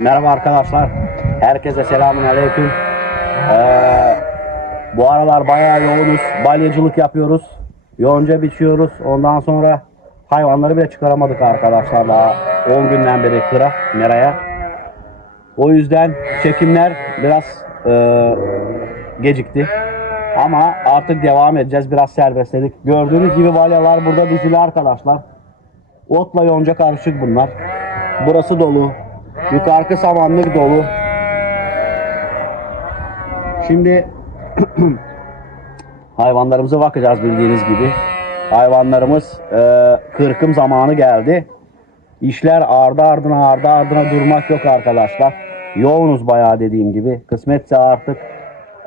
Merhaba arkadaşlar. Herkese selamun aleyküm. Ee, bu aralar bayağı yoğunuz. Balyacılık yapıyoruz. Yoğunca biçiyoruz. Ondan sonra hayvanları bile çıkaramadık arkadaşlar daha 10 günden beri kıra, meraya. O yüzden çekimler biraz e, gecikti. Ama artık devam edeceğiz. Biraz serbestledik. Gördüğünüz gibi balyalar burada dizili arkadaşlar. Otla yonca karışık bunlar. Burası dolu. Yukarı samanlık dolu. Şimdi hayvanlarımıza bakacağız bildiğiniz gibi. Hayvanlarımız e, kırkım zamanı geldi. İşler ardı ardına ardı ardına durmak yok arkadaşlar. Yoğunuz bayağı dediğim gibi. Kısmetse artık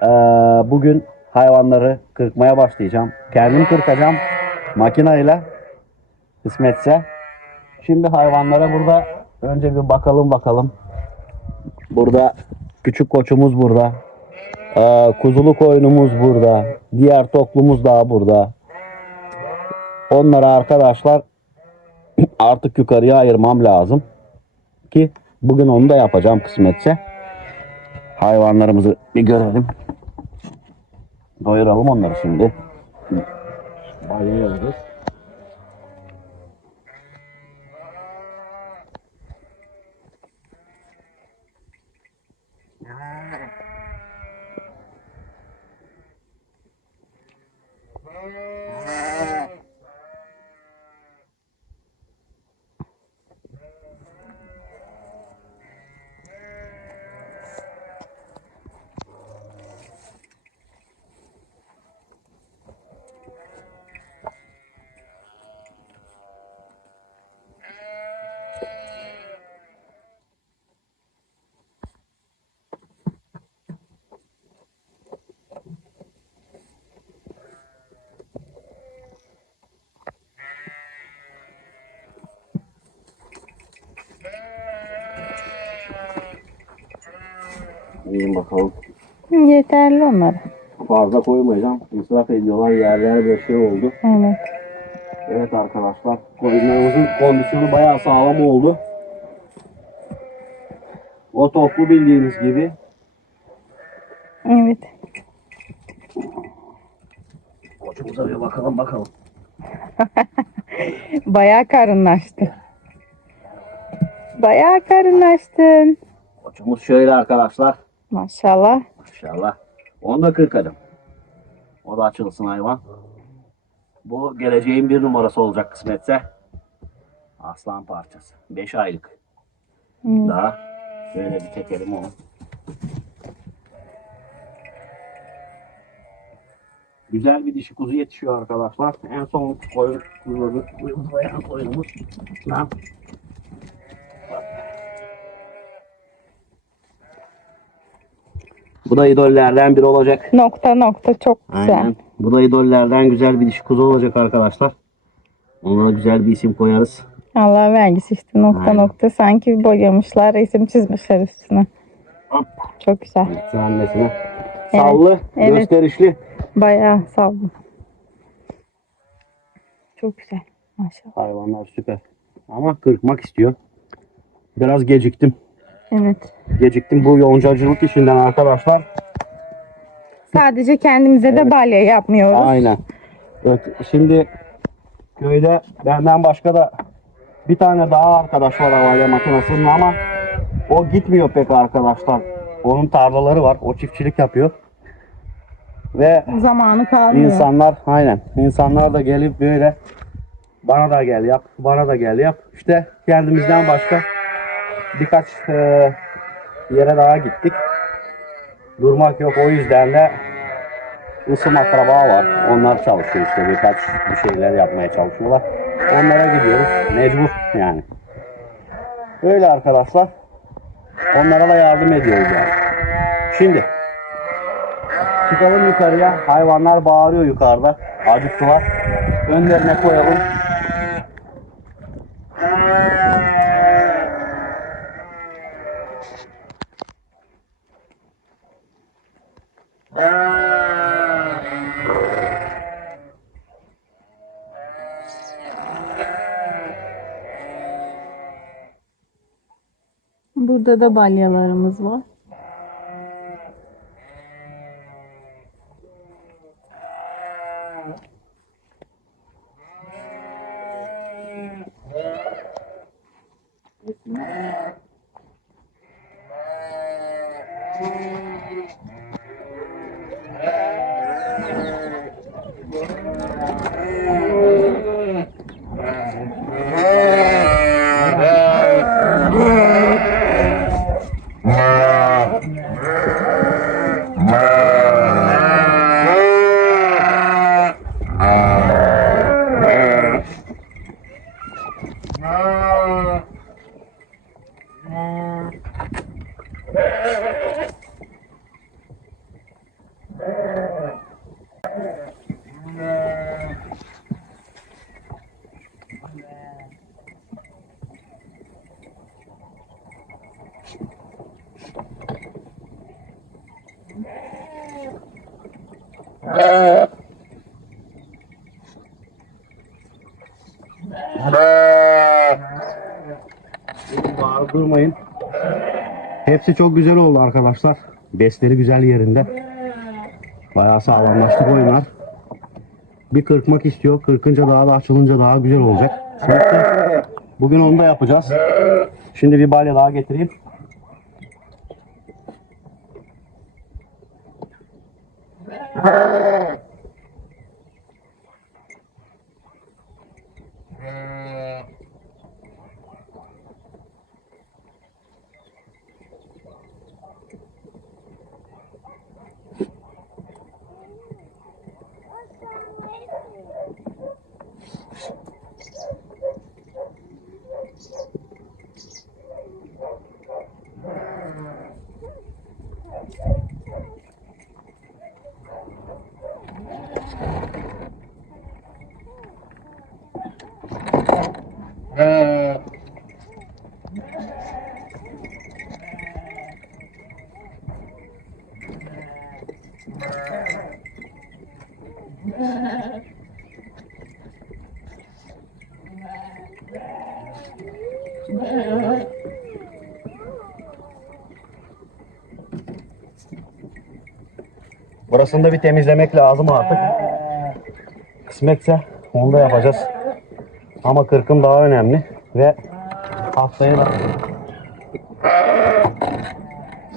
e, bugün hayvanları kırkmaya başlayacağım. Kendim kırkacağım makineyle kısmetse. Şimdi hayvanlara burada önce bir bakalım bakalım. Burada küçük koçumuz burada. Ee, kuzulu koyunumuz burada. Diğer toklumuz daha burada. Onları arkadaşlar artık yukarıya ayırmam lazım. Ki bugün onu da yapacağım kısmetse. Hayvanlarımızı bir görelim. Doyuralım onları şimdi. Bayılıyoruz. İyi bakalım. Yeterli onlara. Fazla koymayacağım. İsraf ediyorlar. Yerler bir şey oldu. Evet. Evet arkadaşlar. Koyunlarımızın kondisyonu bayağı sağlam oldu. O toplu bildiğiniz gibi. Evet. Koçumuza bir bakalım bakalım. Bayağı karınlaştı. Bayağı karınlaştın. Koçumuz şöyle arkadaşlar. Maşallah. Maşallah. Onu da kırkalım. O da açılsın hayvan. Bu geleceğin bir numarası olacak kısmetse. Aslan parçası. 5 aylık. Evet. Daha şöyle bir çekelim onu. Güzel bir dişi kuzu yetişiyor arkadaşlar. En son koyun kuzuları, koyun koyunumuz. Lan. Bu da idollerden biri olacak. Nokta nokta çok güzel. Aynen. Bu da idollerden güzel bir dişi kuzu olacak arkadaşlar. Ona da güzel bir isim koyarız. Allah vergisi işte nokta Aynen. nokta sanki boyamışlar, resim çizmişler üstüne. Hop. Çok güzel. Şu annesine. Sallı, evet. gösterişli. Bayağı saldım. Çok güzel. Maşallah. Hayvanlar süper. Ama kırkmak istiyor. Biraz geciktim. Evet. Geciktim bu yoncacılık işinden arkadaşlar. Sadece kendimize de balya yapmıyoruz. Aynen. Evet, şimdi köyde benden başka da bir tane daha arkadaş var havayla makinesinin ama o gitmiyor pek arkadaşlar. Onun tarlaları var. O çiftçilik yapıyor. Ve Zamanı kalmıyor. insanlar aynen. insanlar da gelip böyle bana da gel yap, bana da gel yap. İşte kendimizden başka birkaç e, yere daha gittik. Durmak yok o yüzden de ısım akraba var. Onlar çalışıyor işte birkaç bir şeyler yapmaya çalışıyorlar. Onlara gidiyoruz. Mecbur yani. Öyle arkadaşlar. Onlara da yardım ediyoruz yani. Şimdi çıkalım yukarıya. Hayvanlar bağırıyor yukarıda. Acıktılar. Önlerine koyalım. Burada da balyalarımız var. Hepsi çok güzel oldu arkadaşlar. Besleri güzel yerinde. Bayağı sağlamlaştı koyunlar. Bir kırkmak istiyor. Kırkınca daha da açılınca daha güzel olacak. Sonuçta bugün onu da yapacağız. Şimdi bir balya daha getireyim. Burasını da bir temizlemek lazım artık. Kısmetse onu da yapacağız. Ama kırkım daha önemli ve haftaya da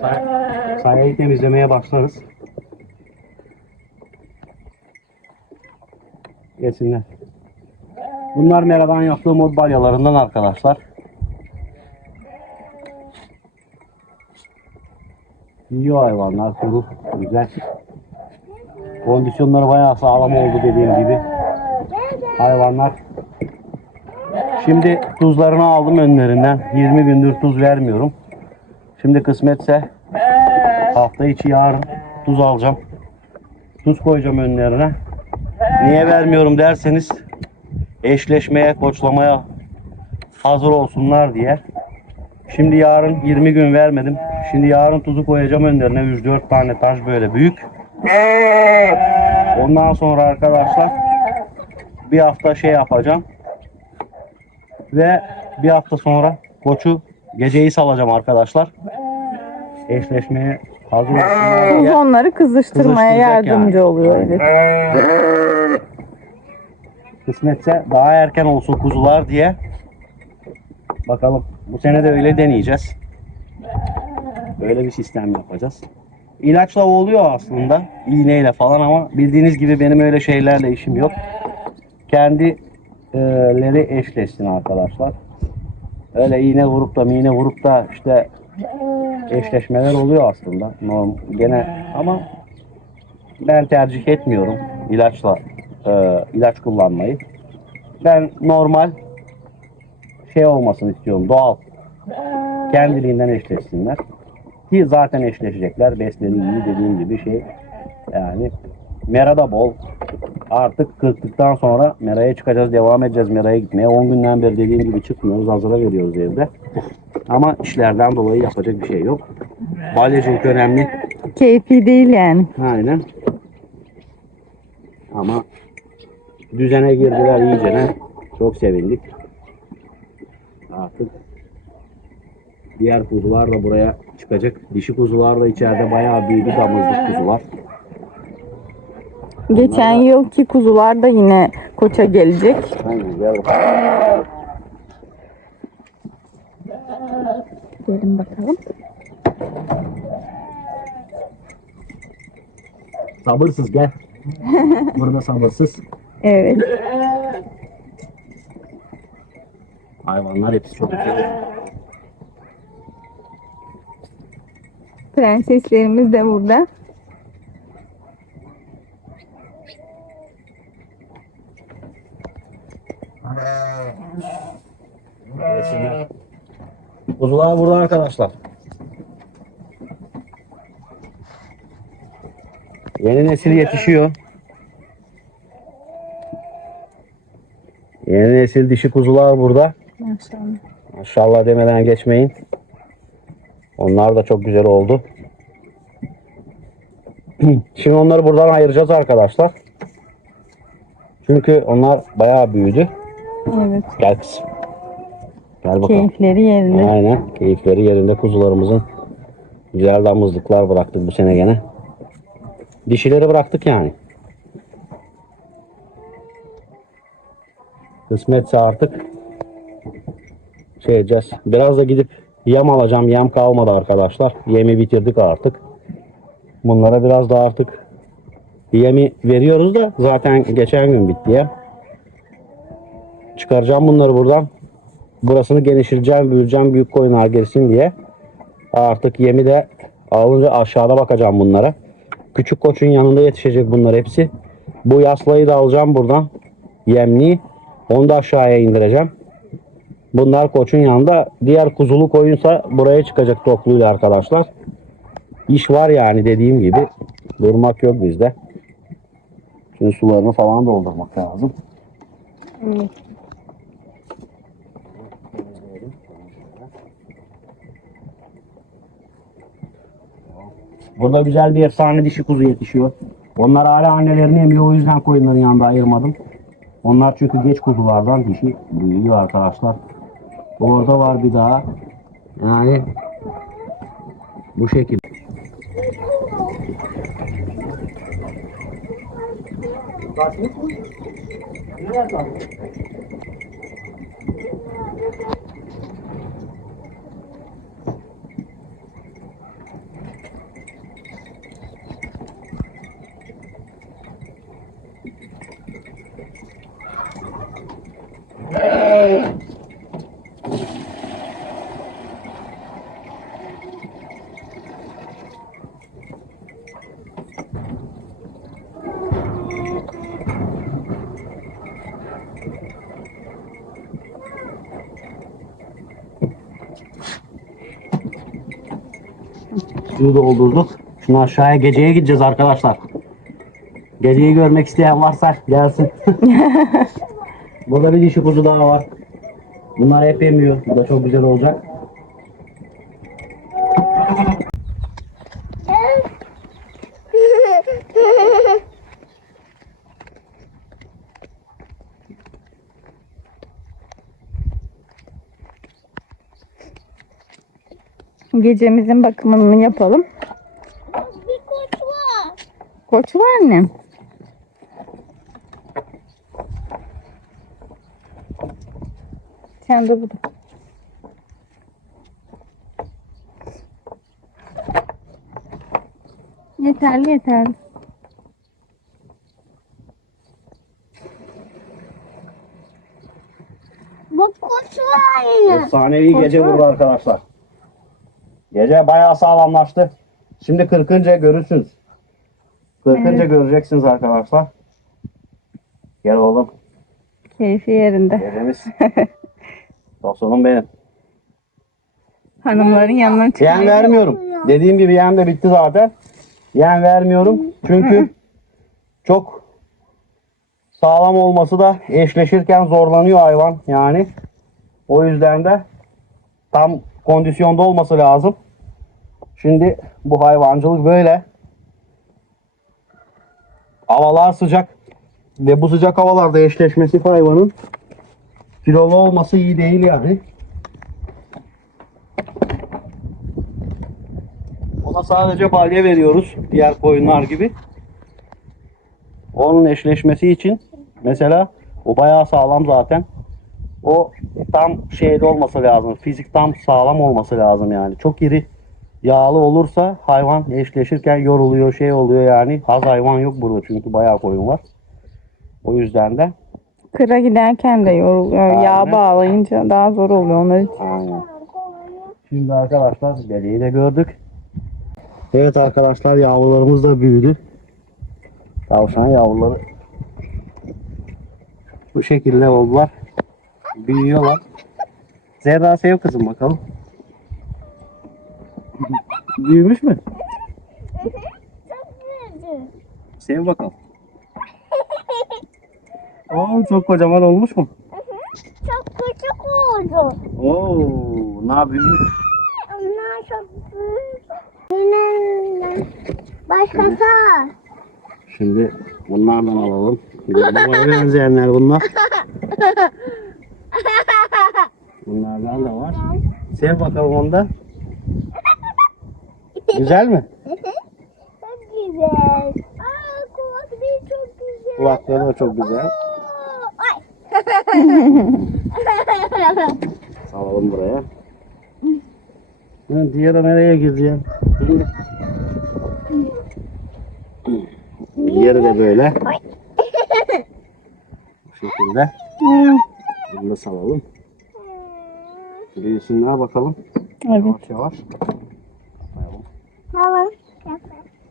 say- sayayı temizlemeye başlarız. Geçsinler. Bunlar meradan yaptığım mod balyalarından arkadaşlar. Yiyor hayvanlar kuru. Güzel. Kondisyonları bayağı sağlam oldu dediğim gibi. Hayvanlar. Şimdi tuzlarını aldım önlerinden. 20 gündür tuz vermiyorum. Şimdi kısmetse hafta içi yarın tuz alacağım. Tuz koyacağım önlerine. Niye vermiyorum derseniz eşleşmeye, koçlamaya hazır olsunlar diye. Şimdi yarın 20 gün vermedim. Şimdi yarın tuzu koyacağım önlerine 3-4 tane taş böyle büyük. Ondan sonra arkadaşlar bir hafta şey yapacağım. Ve bir hafta sonra koçu geceyi salacağım arkadaşlar. Eşleşmeye hazır olsunlar Tuz diye. onları kızıştırmaya Kızıştıracak yardımcı yani. oluyor. Evet. Kısmetse daha erken olsun kuzular diye. Bakalım. Bu sene de öyle deneyeceğiz. Böyle bir sistem yapacağız. İlaçla oluyor aslında. iğneyle falan ama bildiğiniz gibi benim öyle şeylerle işim yok. Kendileri eşleşsin arkadaşlar. Öyle iğne vurup da miğne vurup da işte eşleşmeler oluyor aslında. Norm, gene ama ben tercih etmiyorum ilaçla e, ilaç kullanmayı. Ben normal şey olmasını istiyorum doğal. Kendiliğinden eşleşsinler. Ki zaten eşleşecekler. Besleri iyi dediğim gibi şey yani mera da bol. Artık kırktıktan sonra meraya çıkacağız. Devam edeceğiz meraya gitmeye. 10 günden beri dediğim gibi çıkmıyoruz. Hazıra veriyoruz evde. Ama işlerden dolayı yapacak bir şey yok. Balyacılık önemli. Keyfi değil yani. Aynen. Ama düzene girdiler iyicene. Çok sevindik. Artık Diğer kuzular da buraya çıkacak. Dişi kuzular da içeride bayağı büyüdü damızlık kuzular. Geçen yılki kuzular da yine koça gelecek. Aynen gel bakalım. Gelin bakalım. Sabırsız gel. Burada sabırsız. Evet. Hayvanlar hepsi çok güzel. Prenseslerimiz de burada. Kuzular burada arkadaşlar. Yeni nesil yetişiyor. Yeni nesil dişi kuzular burada. Maşallah. Maşallah demeden geçmeyin. Onlar da çok güzel oldu. Şimdi onları buradan ayıracağız arkadaşlar. Çünkü onlar bayağı büyüdü. Evet. Gel kızım. Gel bakalım. Keyifleri yerinde. Aynen. Keyifleri yerinde kuzularımızın. Güzel damızlıklar bıraktık bu sene gene. Dişileri bıraktık yani. Kısmetse artık şey edeceğiz. Biraz da gidip yem alacağım. Yem kalmadı arkadaşlar. Yemi bitirdik artık. Bunlara biraz da artık yemi veriyoruz da zaten geçen gün bitti ya. Çıkaracağım bunları buradan burasını genişleteceğim, büyüteceğim büyük koyunlar girsin diye. Artık yemi de alınca aşağıda bakacağım bunlara. Küçük koçun yanında yetişecek bunlar hepsi. Bu yaslayı da alacağım buradan. Yemliği. Onu da aşağıya indireceğim. Bunlar koçun yanında. Diğer kuzulu koyunsa buraya çıkacak tokluyla arkadaşlar. İş var yani dediğim gibi. Durmak yok bizde. Şimdi sularını falan doldurmak lazım. Evet. Burada güzel bir efsane dişi kuzu yetişiyor. Onlar hala annelerini emiyor o yüzden koyunların yanında ayırmadım. Onlar çünkü geç kuzulardan dişi büyüyor arkadaşlar. Orada var bir daha. Yani bu şekilde. Suyu doldurduk. Şunu aşağıya geceye gideceğiz arkadaşlar. Geceyi görmek isteyen varsa gelsin. Burada bir dişi kuzu daha var. Bunlar hep yemiyor. Bu da çok güzel olacak. Gecemizin bakımını yapalım. Bir koç var. Koç var mı? Sen de burada. Yeterli yeterli. Bu koç var. Efsanevi Koç gece var. burada arkadaşlar. Gece bayağı sağlamlaştı. Şimdi kırkınca görürsünüz. Kırkınca Evet. göreceksiniz arkadaşlar. Gel oğlum. Keyfi yerinde. Gecemiz. Dostum benim. Hanımların yanına Yem çıkmayı. vermiyorum. Dediğim gibi yem de bitti zaten. Yem vermiyorum. Çünkü çok sağlam olması da eşleşirken zorlanıyor hayvan yani. O yüzden de tam kondisyonda olması lazım. Şimdi bu hayvancılık böyle. Havalar sıcak ve bu sıcak havalarda eşleşmesi hayvanın kilolu olması iyi değil yani. Ona sadece balya veriyoruz diğer koyunlar gibi. Onun eşleşmesi için mesela o bayağı sağlam zaten. O tam şeyde olması lazım. Fizik tam sağlam olması lazım yani. Çok iri yağlı olursa hayvan eşleşirken yoruluyor, şey oluyor yani. Az hayvan yok burada çünkü bayağı koyun var. O yüzden de Kıra giderken de yoruluyor. Yağ Aynen. bağlayınca daha zor oluyor onlar için. Aynen. Şimdi arkadaşlar deliği de gördük. Evet arkadaşlar yavrularımız da büyüdü. Tavşan yavruları bu şekilde oldular. Büyüyorlar. Zerra sev kızım bakalım. Büyümüş mü? Çok büyüdü. Sev bakalım. Oo, çok kocaman olmuş mu? Çok küçük oldu. Oo, ne büyümüş. Onlar çok büyük. Yine başkası. Şimdi bunlardan alalım. Babaya benzeyenler bunlar. Bunlardan da var. Sev bakalım onda. Güzel mi? Çok güzel. Aa kulakları çok güzel. Kulakları da çok güzel. Aa, Ay. Alalım buraya. Ha, diğeri nereye gireceğim? Diğeri de böyle. Bu şekilde. Bunu da salalım. Büyüsünler bakalım. Evet. Yavaş yavaş. Koyalım. Tamam.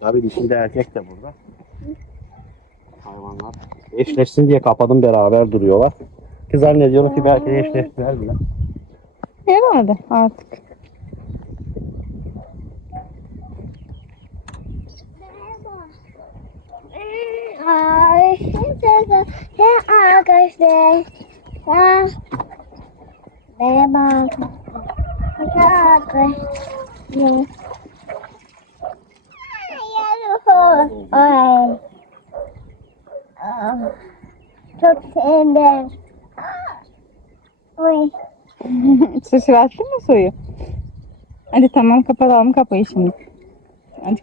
Tabii dişi de erkek de burada. Hayvanlar eşleşsin diye kapadım beraber duruyorlar. Ki zannediyorum ki belki de eşleştiler bile. Herhalde artık. Şimdi sen arkadaşlar. Ha. Merhaba. Arkadaşlar. Ay. Aa, Çok sevdim. Oy. Şaşırttın mı soyu? Hadi tamam kapatalım kapıyı şimdi. Hadi.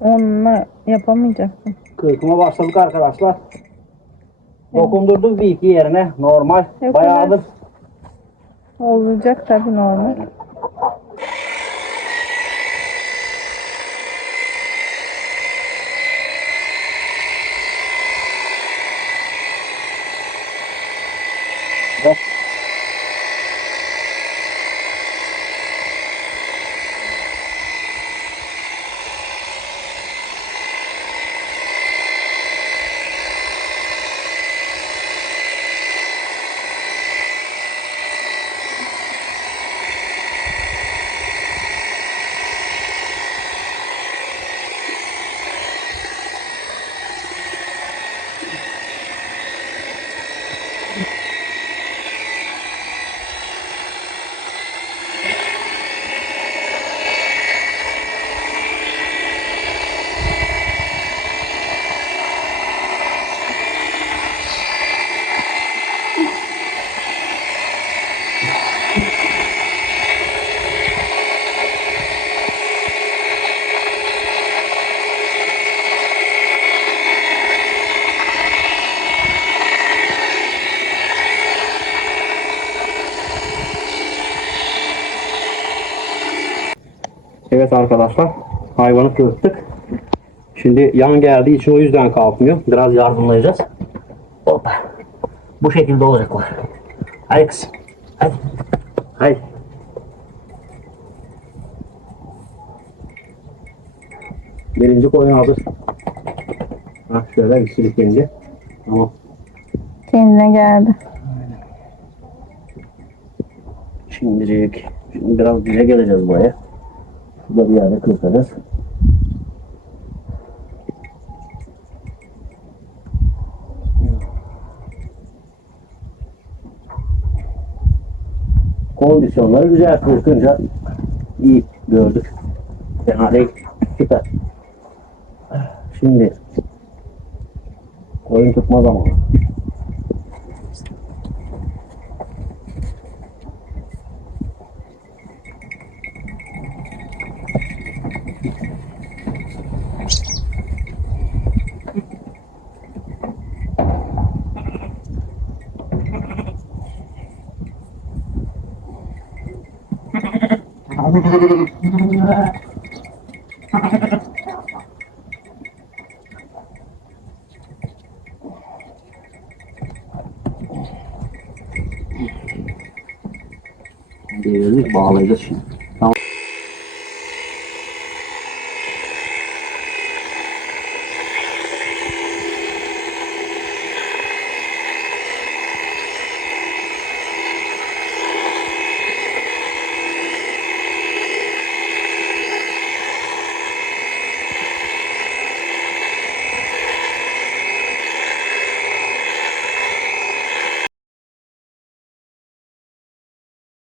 Onunla yapamayacaksın. Kırkıma başladık arkadaşlar. Dokundurduk bir iki yerine normal. Yok, Bayağıdır. Olacak tabii normal. Bak. Evet arkadaşlar hayvanı kırptık. Şimdi yan geldiği için o yüzden kalkmıyor. Biraz yardımlayacağız. Hoppa. Bu şekilde olacaklar. Hadi kızım. Hadi. Hadi. Birinci koyun hazır. Bak şöyle bir sürüklenince. Tamam. Kendine geldi. Şimdilik şimdi biraz düze geleceğiz buraya. Şurada bir yerde kırpacağız. Kondisyonları güzel kırkınca iyi gördük. Fena değil. Süper. Şimdi koyun tutma zamanı. Devirdik bağlayacağız şimdi.